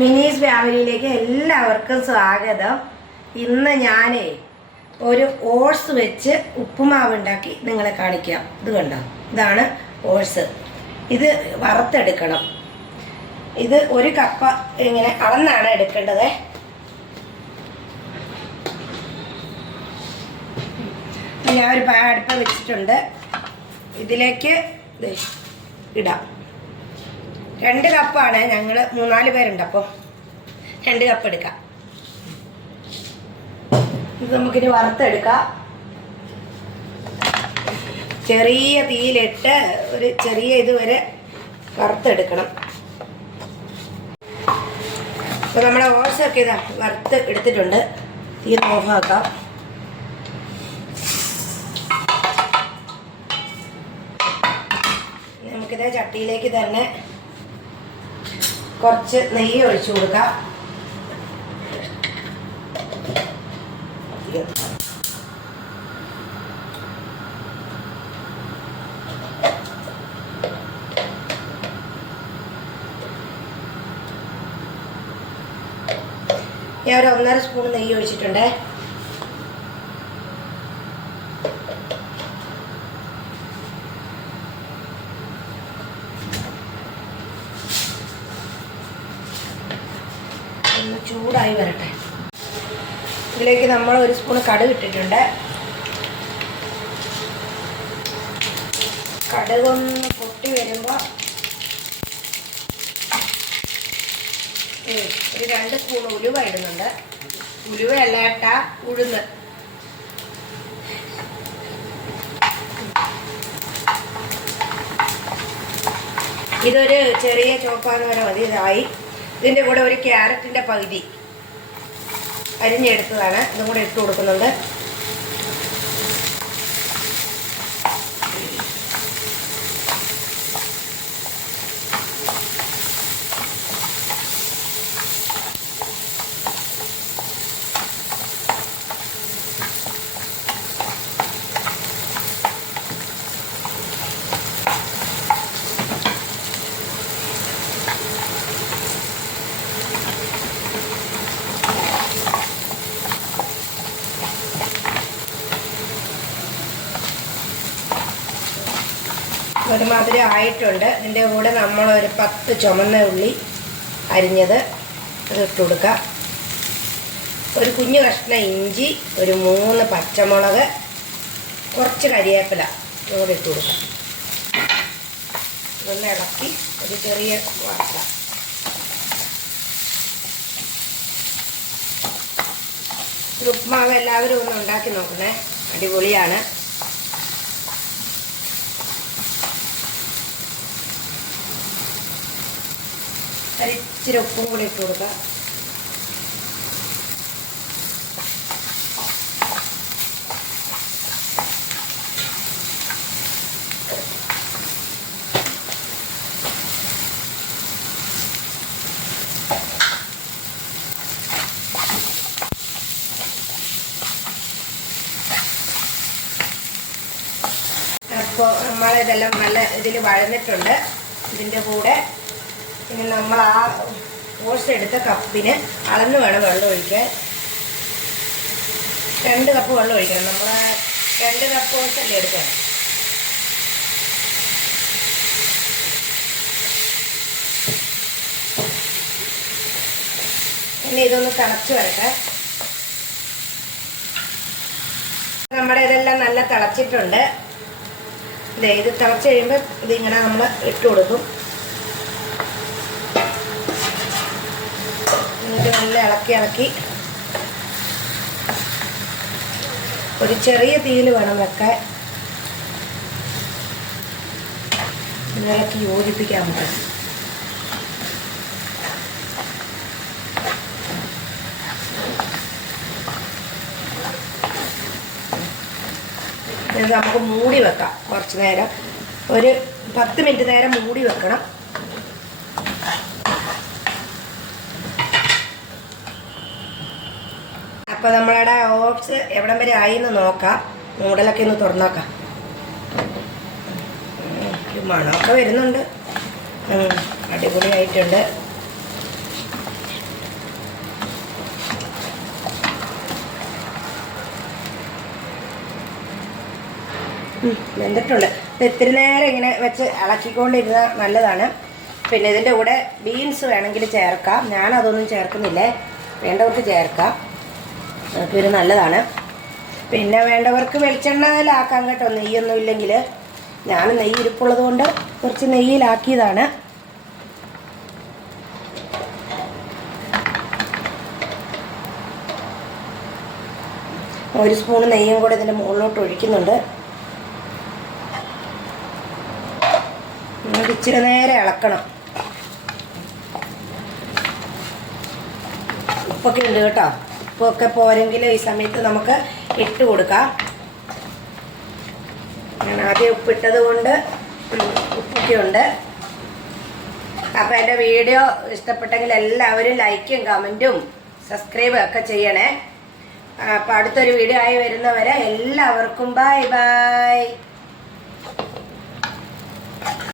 മിനീസ് ഫാമിലിയിലേക്ക് എല്ലാവർക്കും സ്വാഗതം. ഇന്ന് ഞാൻ ഒരു ഓട്സ് വെച്ച് ഉപ്പുമാവ് ഉണ്ടാക്കി നിങ്ങളെ കാണിക്കാം. ഇത് കണ്ടോ, ഇതാണ് ഓട്സ്. ഇത് വറുത്തെടുക്കണം. ഇത് ഒരു കപ്പ് ഇങ്ങനെ അളന്നാണ് എടുക്കേണ്ടത്. ഞാൻ ഒരു അടുപ്പ് വെച്ചിട്ടുണ്ട്. ഇതിലേക്ക് ഇടാം. 2 കപ്പാണ്. ഞങ്ങൾ 3-4 പേരുണ്ട്, അപ്പോൾ 2 കപ്പ് എടുക്കാം. ഇത് നമുക്കിനി വറുത്തെടുക്കാം. ചെറിയ തീയിലിട്ട് ഒരു ചെറിയ ഇതുവരെ വറുത്തെടുക്കണം. അപ്പോൾ നമ്മുടെ ഓട്സൊക്കെ ഇതാ വറുത്ത് എടുത്തിട്ടുണ്ട്. തീ ഓഫാക്കാം. നമുക്കിത് ചട്ടിയിലേക്ക് തന്നെ കുറച്ച് നെയ്യ് ഒഴിച്ചു കൊടുക്കാം. ഞാൻ ഒരു 1.5 സ്പൂൺ നെയ്യ് ഒഴിച്ചിട്ടുണ്ട്. ചൂടായി വരട്ടെ. ഇതിലേക്ക് നമ്മൾ 1 സ്പൂൺ കടുക് ഇട്ടിട്ടുണ്ട്. കടുകൊന്ന് പൊട്ടി വരുമ്പോൾ ഒരു 2 സ്പൂൺ ഉലുവ ഇടുന്നുണ്ട്. ഉലുവ അല്ലാട്ട ഉഴുന്ന്. ഇതൊരു ചെറിയ ചോപ്പാന്ന് വരെ മതി. ഇതായി. ഇതിൻ്റെ കൂടെ ഒരു ക്യാരറ്റിൻ്റെ പകുതി അരിഞ്ഞെടുത്തതാണ്. ഇതും കൂടെ ഇട്ട് കൊടുക്കുന്നുണ്ട്. ഒരുമാതിരി ആയിട്ടുണ്ട്. ഇതിൻ്റെ കൂടെ നമ്മളൊരു 10 ചുമന്ന ഉള്ളി അരിഞ്ഞത് അത് ഇട്ട് കൊടുക്കാം. ഒരു കുഞ്ഞു കഷ്ണം ഇഞ്ചി, ഒരു 3 പച്ചമുളക്, കുറച്ച് കരിവേപ്പില കൂടെ ഇട്ട് കൊടുക്കാം. ഇതൊന്ന് ഇളക്കി ഒരു ചെറിയ വറുക്കാം. ഉപ്പുമാവ് എല്ലാവരും ഒന്ന് ഉണ്ടാക്കി നോക്കണേ, അടിപൊളിയാണ്. ഇച്ചിരി ഉപ്പും കൂടി ഇട്ട് കൊടുക്കാം. അപ്പോൾ നമ്മളിതെല്ലാം നല്ല ഇതിൽ വഴന്നിട്ടുണ്ട്. ഇതിൻ്റെ കൂടെ പിന്നെ നമ്മൾ ആ ഓട്സ് എടുത്ത കപ്പിന് അളന്ന് വേണം വെള്ളം ഒഴിക്കാൻ. 2 കപ്പ് വെള്ളം ഒഴിക്കണം. നമ്മൾ 2 കപ്പ് ഓട്സല്ലേ എടുക്കാൻ. ഇനി ഇതൊന്ന് തിളച്ച് വരട്ടെ. നമ്മുടെ ഇതെല്ലാം നല്ല തിളച്ചിട്ടുണ്ട്. ഇത് തിളച്ച് കഴിയുമ്പോൾ ഇതിങ്ങനെ നമ്മൾ ഇട്ട് കൊടുക്കും. എന്നിട്ട് നല്ല ഇളക്കി ഒരു ചെറിയ തീയിൽ വേണം വെക്കാൻ. ഇളക്കി യോജിപ്പിക്കാൻ പറ്റും. ഇത് നമുക്ക് മൂടി വെക്കാം. കുറച്ച് നേരം, ഒരു 10 മിനിറ്റ് നേരം മൂടി വെക്കണം. അപ്പോൾ നമ്മളുടെ ഓട്സ് എവിടം വരെ ആയി എന്ന് നോക്കാം. മൂടലൊക്കെ ഒന്ന് തുറന്നോക്കാം. മണമൊക്കെ വരുന്നുണ്ട്. അടിപൊളിയായിട്ടുണ്ട്. വെന്തിട്ടുണ്ട്. ഇത് ഇത്തിരി നേരം ഇങ്ങനെ വെച്ച് ഇളക്കിക്കൊണ്ടിരുന്ന നല്ലതാണ്. പിന്നെ ഇതിൻ്റെ കൂടെ ബീൻസ് വേണമെങ്കിൽ ചേർക്കാം. ഞാനതൊന്നും ചേർക്കുന്നില്ലേ, വേണ്ടവർക്ക് ചേർക്കാം, പിന്നെ നല്ലതാണ്. പിന്നെ വേണ്ടവർക്ക് വെളിച്ചെണ്ണയിലാക്കാം കേട്ടോ, നെയ്യൊന്നും ഇല്ലെങ്കിൽ. ഞാൻ നെയ്യ് ഇരിപ്പുള്ളത് കൊണ്ട് കുറച്ച് നെയ്യിലാക്കിയതാണ്. ഒരു സ്പൂൺ നെയ്യും കൂടെ ഇതിൻ്റെ മുകളിലോട്ട് ഒഴിക്കുന്നുണ്ട്. ഇച്ചിരി നേരെ ഇളക്കണം. ഉപ്പൊക്കെ ഉണ്ട് കേട്ടോ. ഉപ്പൊക്കെ പോരെങ്കിൽ ഈ സമയത്ത് നമുക്ക് ഇട്ട് കൊടുക്കാം. ഞാൻ ആദ്യം ഉപ്പിട്ടത് കൊണ്ട് ഉപ്പൊക്കെ ഉണ്ട്. അപ്പോൾ എൻ്റെ വീഡിയോ ഇഷ്ടപ്പെട്ടെങ്കിൽ എല്ലാവരും ലൈക്കും കമൻറ്റും സബ്സ്ക്രൈബും ഒക്കെ ചെയ്യണേ. അപ്പോൾ അടുത്തൊരു വീഡിയോ ആയി വരുന്നവരെ എല്ലാവർക്കും ബൈ ബൈ.